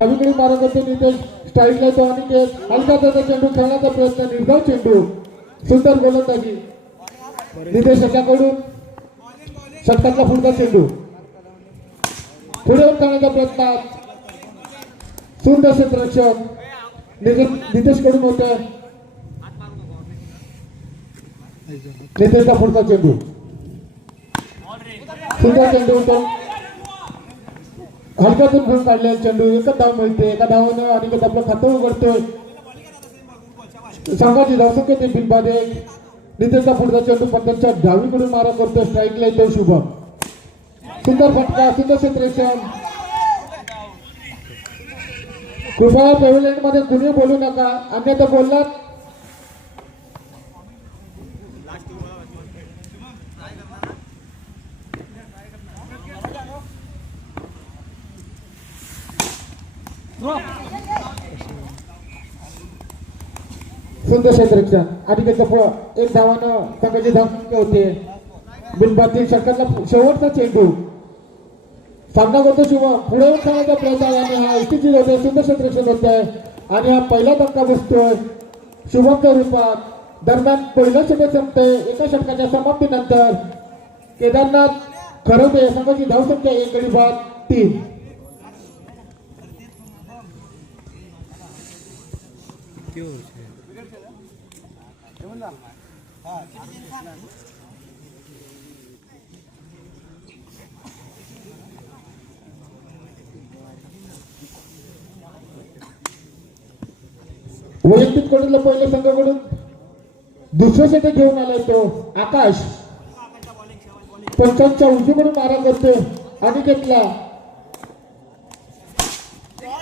डावीकडून मारा करतो नितेश, स्ट्राईकला येतो आणि हलका त्याचा चेंडू खेळण्याचा प्रयत्न, निर्धाव चेंडू, सुंदर गोलंदाजी नितेश याच्याकडून, षटकातला पुढचा चेंडू पुढे खेळण्याचा प्रयत्न, सुंदर क्षेत्ररक्षण नितेश कडून होतोय, नितेशचा पुढचा चेंडू, सुंदर चेंडू होतो, हलक्यातून घेऊन काढलेला चेंडू, एकच धाव मिळते, एका धावानं आणि आपलं खातं उघडतोय, संघाची धावसंख्या ते बिनबादे, नितेशचा पुढचा चेंडू पंचांच्या डावीकडून मारा करतोय, स्ट्राईकला येतो शुभम, सुंदर फटका, सुंदर क्षेत्ररक्षण, कृपया पॅव्हिलियन मध्ये कुणी बोलू नका, अन्यथा बोललात सुंदर क्षेत्ररक्षण आणि एक धावानं संघाची धावसंख्या होते, बिनबादतील षटकातला शेवटचा चेंडू, सामना करतो शिवा पुढे खेळण्याचा प्रयत्न आणि हा एसटीची होते, सुंदर क्षेत्ररक्षण होत आहे आणि हा पहिला धक्का बसतोय शुभमच्या रूपात. दरम्यान पहिलं षटक संपतंय, एका षटकाच्या समाप्तीनंतर केदारनाथ खरवते संघाची धावसंख्या 1 गडी बाद 3. वैयक्तिक कडून पहिल्या संघाकडून दुसरं षटक घेऊन आलाय तो आकाश, पंचांच्या उजवीकडून मारा करतो आणि घेतला,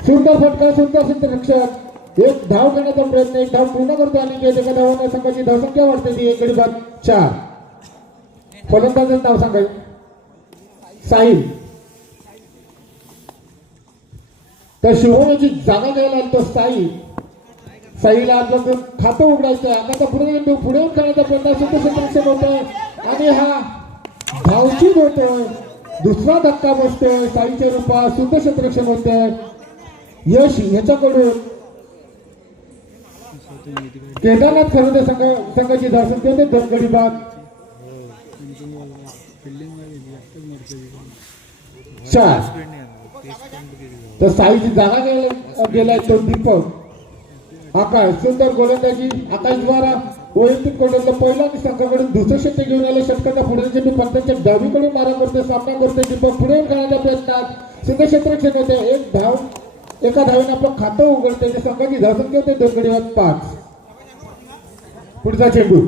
सुंदर फटका, सुंदर क्षेत्ररक्षण, एक धाव घेण्याचा प्रयत्न, एक धाव पूर्ण करतो आणि एका धावाने संघाची धावसंख्या वाढते ती 1 गडी बाद 4. फलंदाजाचं नाव सांगायचं साहिल, तर शिवण्याची जागा घ्यायला आलतो साहिल, साईला आपलं खातं उघडायचं, आता पुढे खेळण्याचा प्रयत्न, सुंदर क्षेत्ररक्षण होतोय आणि हा धावचीत होतोय, दुसरा धक्का बसतोय साईच्या रूपात, सुंदर क्षेत्ररक्षण होतोय, यश ह्याच्याकडून केदारनाथ खरवते संघाची धावसंख्या होते 2 गडी बाद 4. तर साईची जागा गेलाय तो दीपक. आकाश, सुंदर गोलंदाजी आकाश द्वारा वैयक्तिक कडून पहिला आणि संघाकडून दुसरं षटक घेऊन आले, षटकाचा पुढे चेंडू पंचांच्या डावीकडून मारा करतो, सामना करतोय दीपक, पुढे खेळण्याच्या प्रयत्नात सुंदर क्षेत्ररक्षण होते, एक धाव, एका धावेने आपलं खातं उघडते, संघाची धावसंख्या होते 2 गडी बाद 5. पुढचा चेंडू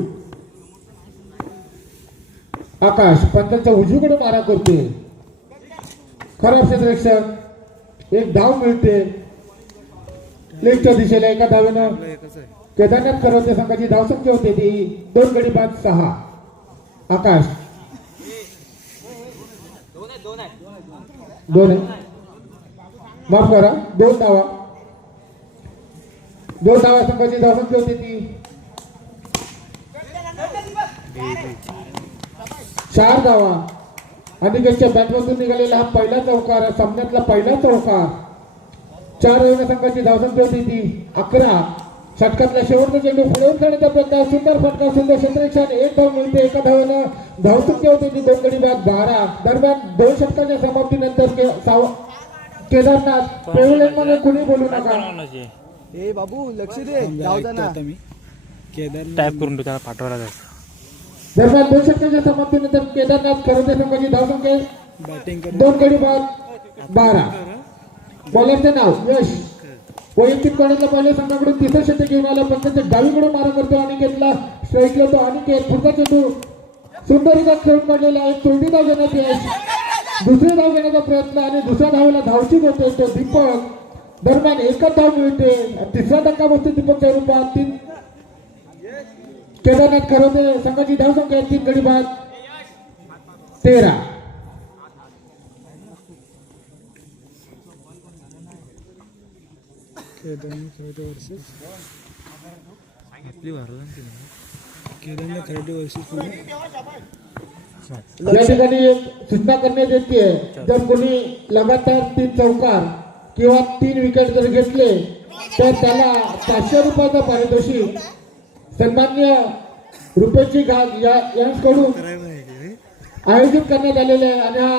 आकाश, पंचांच्या उजवीकडून मारा करते, खराब क्षेत्ररक्षण, एक धाव मिळते लेगच्या दिशेला, एका धावेनं केदारनाथ खरवते संघाची धावसंख्या होते ती 2 गडी बाद 6. आकाश 2 माफ करा 2 धावा, 2 धावा संघाची धावसंख्या होती ती 4 धावा. आणि त्यांच्या बॅटमधून निघालेला हा पहिला चौकार, सामन्यातला पहिला चौकार, 4 धावांना संघाची धावसंख्या होती ती 11. षटकातला शेवटचा चेंडू पुढे खेळण्याचा प्रयत्न, सुंदर फटका, सुंदर क्षेत्ररक्षण, एक धाव मिळते, एका धावानं धावसंख्या होती ती 2 गडी बाद 12. दरम्यान 2 षटकाच्या समाप्तीनंतर केदारनाथ पॅव्हिलियन मध्ये कुणी बोलू नका. ए बाबू लक्ष दे, जाऊ दे ना, टाइप करून त्याला पाठवायला जायचं. दरम्यान 2 षटकाच्या समाप्तीनंतर केदारनाथ खरवते संघाची धावसंख्या 2 गडी बाद 12. बॉलरचे नाव यश, वैयक्तिक कडून पहिले संघाकडून तिसरं षटक घेऊन आला, पंचांच्या डावीकडून मारा करतो आणि घेतला, स्ट्राईकला तो आणि पुढचा चेंडू सुंदररीत्या खेळून पडलेला, एक चोरटी धाव घेण्यात यश, दुसरी धाव घेण्याचा प्रयत्न आणि दुसऱ्या धावेला धावचीत होते तो दीपक. दरम्यान एकच धाव मिळते, तिसरा धक्का बसतो दीपकच्या रूपात 3. केदारनाथ खरवते संघाची धावसंख्या 3 गडी बाद 13. या ठिकाणी एक सूचना करण्यात येते, जर कोणी लगातार 3 चौकार किंवा 3 विकेट जर घेतले तर त्याला 500 रुपयाचं पारितोषिक सन्मान्य रुपेशजी घाग यांच्याकडून आयोजित करण्यात आलेले आहे आणि हा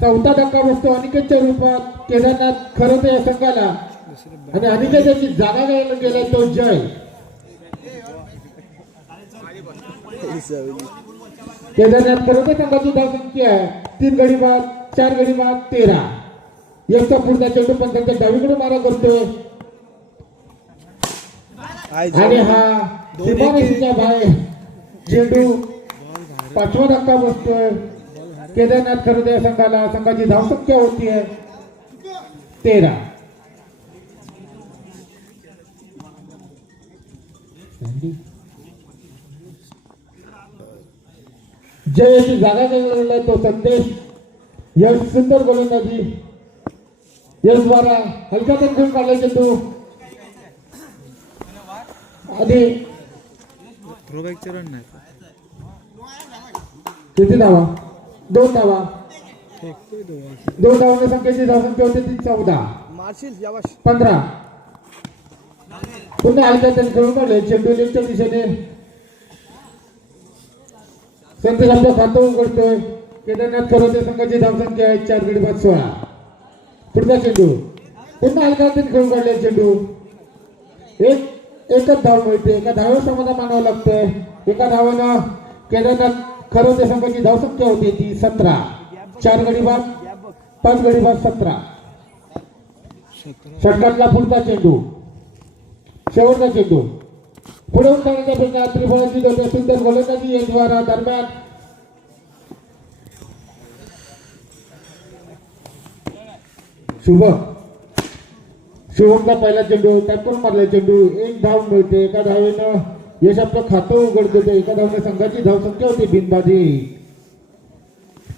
4था धक्का बसतो अनिकेतच्या रूपात केदारनाथ खरोते या संघाला आणि अनिकेत यांची जागा घ्यायला गेलाय तो जय. केदारनाथ खरोते संघाची धावसंख्या आहे 3 गडी बाद 4 गडी बाद 13. याचा पुढचा चेंडू पण त्यांच्या डावीकडे मारा करतोय आणि हा सीमारेषेच्या बाहेर चेंडू 5वा धक्का बसतोय केदारनाथ खरोते संघाला. संघाची धावसंख्या होती आहे 13. जय याची जागा गेलेला तो संदेश यश सुंदर गोलंदाजी यश द्वारा हलका घेऊन काढला चेंडू आणि किती धावा 2 धावा 2 धावांच्या संख्येची धावसंख्या होती ती 14. मार्शिल यावाश 15. पुन्हा हलका घेऊन काढले चेंडू लेगच्या दिशेने संदेश आपलं खातं उघडतोय. केदारनाथ खरोते संघाची धावसंख्या आहे 4 गडी बाद 16. पुढचा चेंडू पुन्हा हलका खेळून काढले चेंडू एकच धाव मिळते. एका धावेवर समाधान मानावं लागतंय. एका धावेनं केदारनाथ खरोते संघाची धावसंख्या होती ती 17. 4 गडी बाद 5 गडी बाद 17. षटकातला पुढचा चेंडू शेवटचा चेंडू पुढे उठवण्याच्या प्रयत्नात त्रिफळाची गती सुंदर गोलंदाजी द्वारा दरम्यान शुभमचा पहिला चेंडू टॅपकरून मारला चेंडू 1 धाव मिळते. एका धावेनं यश आपलं खातं उघडते. एका धावेने संघाची धावसंख्या होती बिनबादी.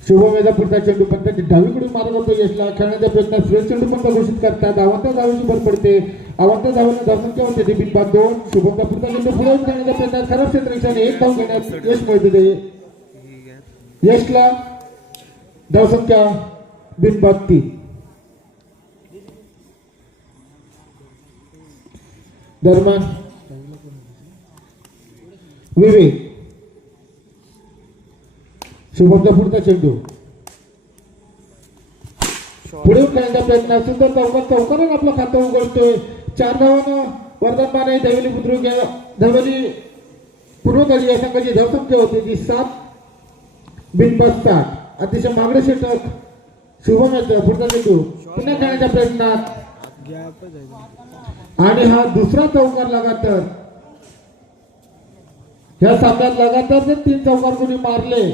शुभम याचा पुढचा चेंडू पण त्याची डावीकडून मारत होतो यशला खेळण्याच्या प्रयत्नात श्रेष्ठ चेंडू पण घोषित करतात. अवंत धावेची भर पडते. अवंत धावेने धावसंख्या होते ती बिनबाद 2. शुभमचा पुढचा चेंडू पुढे खेळण्याच्या प्रयत्नात खराब क्षेत्ररक्षण 1 धाव घेण्यात यश मिळते. यशला धावसंख्या बिनबाद 3. दरम्यान विवेक शुभमचा पुढचा चेंडू पुढे खेळण्याचा प्रयत्न सुंदर चौकाने आपलं खातं उघडतोय. 4 धावानं वर्धन माने धवेली बुद्रुक धवेली पूर्वकाली या संघाची धावसंख्या होती ती 7 बिनबाद 7. अतिशय मागडे षटक शुभम याचा पुढचा चेंडू पुन्हा खेळण्याच्या प्रयत्नात आणि हा दुसरा चौकार लगातार. ह्या सामन्यात लगातार जर 3 चौकार कोणी मारले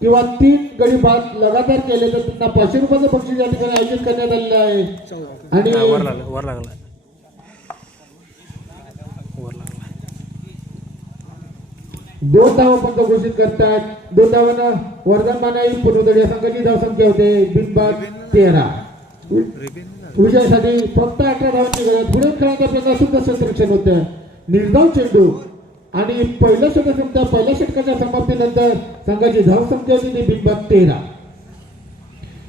किंवा 3 गडी बाद लगातार केले तर त्यांना 500 रुपयाचं बक्षीस या ठिकाणी आयोजित करण्यात आलेलं आहे. आणि वर लागला 2 धावा पण घोषित करतात. 2 धावांना वर्धन मानाई पूर्वदळीय संघाची धावसंख्या होते बिनबाद 13. विजयासाठी फक्त 18 धावांची गरज. पुढे खेळण्याचा प्रयत्न सुद्धा क्षेत्ररक्षण होतं. निर्धाव चेंडू आणि पहिल्या षटकाच्या समाप्तीनंतर संघाची धावसंख्या होती ती बिनबाद 13.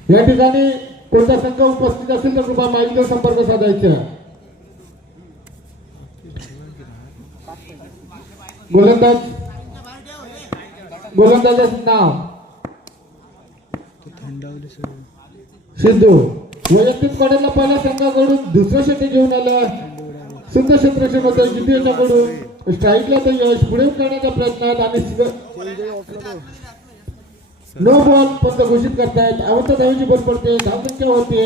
या ठिकाणी कोणता संघ उपस्थित असेल तर कृपया माहितीचा संपर्क साधायचा. गोलंदाजाचं नाव सिद्धू. वैयक्तिक पडायला पहिल्या संघाकडून दुसरं षटक घेऊन आलं. सुंदर क्षेत्ररक्षण होतं जिथे याच्याकडून स्ट्राईकला तर यश पुढे करण्याच्या प्रयत्नात आणि नो बॉल पण घोषित करतायत. अवंत धावेची भर पडते. धावसंख्या होते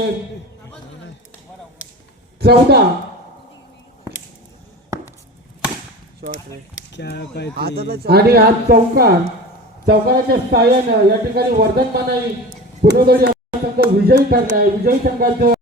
14. आणि हा चौकाराच्या साहाय्यानं या ठिकाणी वर्धन मानाई पूर्वदळी संघ विजयी ठरलाय. विजयी संघाचं